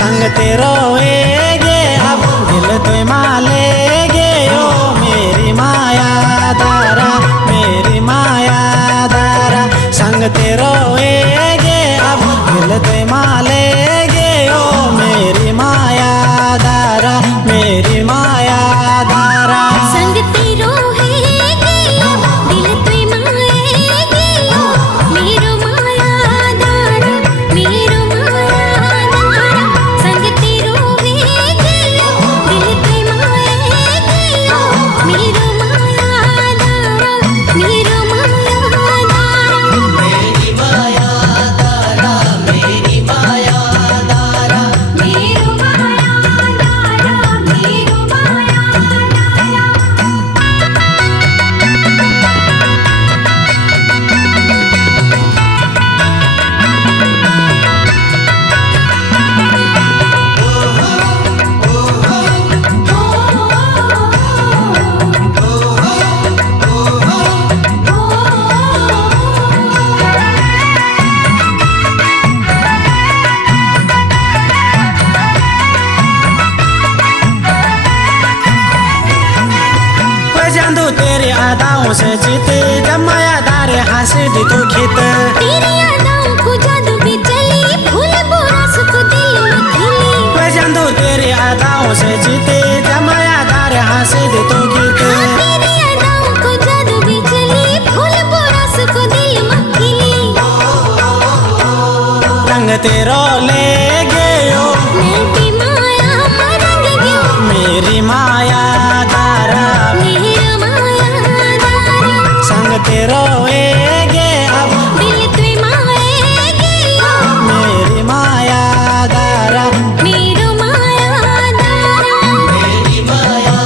संग तेरो गे अब दिल तो मालेगे ओ मेरी माया दारा मेरी माया दारा संग तेरो गे अब दिल तो मालेगे ओ मेरी माया दारा मेरी माया दारा संग तेरो है दिल पे माएगे ओ मेरो माया दारा मेरो माया दारा संग तेरो है दिल पे माएगे ओ मेरो माया दारा मेरो माया दारा मेरी माया दारा मेरी माया दारा मेरो माया दारा मेरो माया दारा जादू तेरे अदाओं से जीते जब माया दारे हासिल तो खित तेरी यादों को जादू भी चली फूल बोरस को दिल में खिली जादू तेरे अदाओं से जीते जब माया दारे हासिल तो खित तेरी यादों को जादू भी चली फूल बोरस को दिल में खिली रंग तेरो ले गयो मैं भी माया मरंग गयो मेरी माया दारा मेरा माया दारा संग तेरो गे अब दिल पे माएगे ओ मेरी माया दारा मेरो माया दारा मेरी माया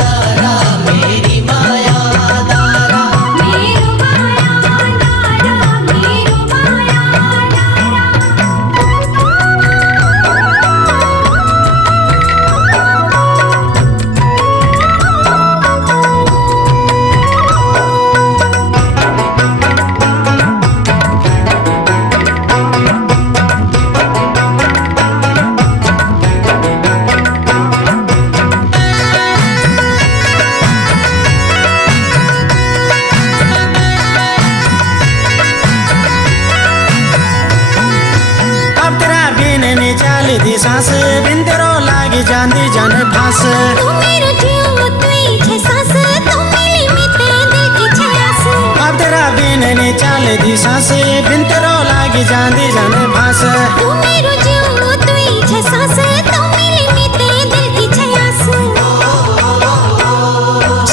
दारा मेरी माया दारा मेरो माया दारा मेरो माया अब तेरा बिन नी चाली दी सांस बिन तेरो लागी जांदी जान फांस तू मेरो जीव तू छे सांस तू मिली मिते दिल की छास अब तेरा बिन नी चाली दी सांस बिन तेरो लागी जांदी जान फांस तू मेरो जीव तू छे सांस तू मिली मिते दिल की छास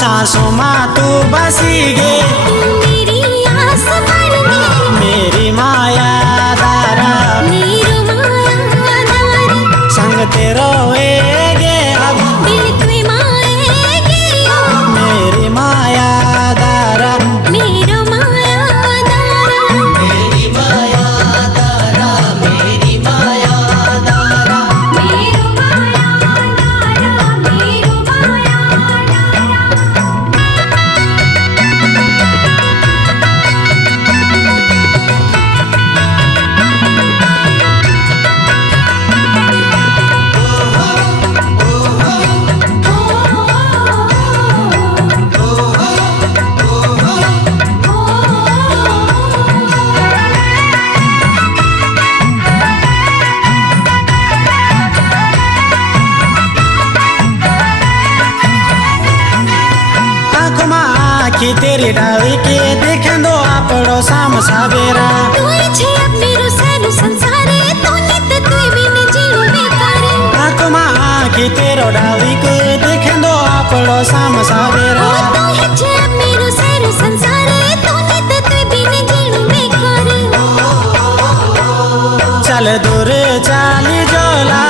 सांसों माँ तू बसी गे तू मेरी आस बन गई मेरी माया दारा मेरो माया दारा संग तेरो गे अब दिल पे माएगे ओ मेरी माया दारा मेरो माया दारा मेरी माया दारा मेरी माया दारा मेरो माया दारा मेरो माया दारा आँखों में आँखी तेरी डाली के देखें दो आपड़ो साम सावेरा तू छे अब मेरो सारो संसारे तू नित तू बिन जीव बेकारे आँखों में आँखी तेरो डाली के देखें दो आपड़ो साम सावेरा तू छे अब मेरो सारो संसारे तू नित तू बिन जीव बेकारे चल दूर चाली जोला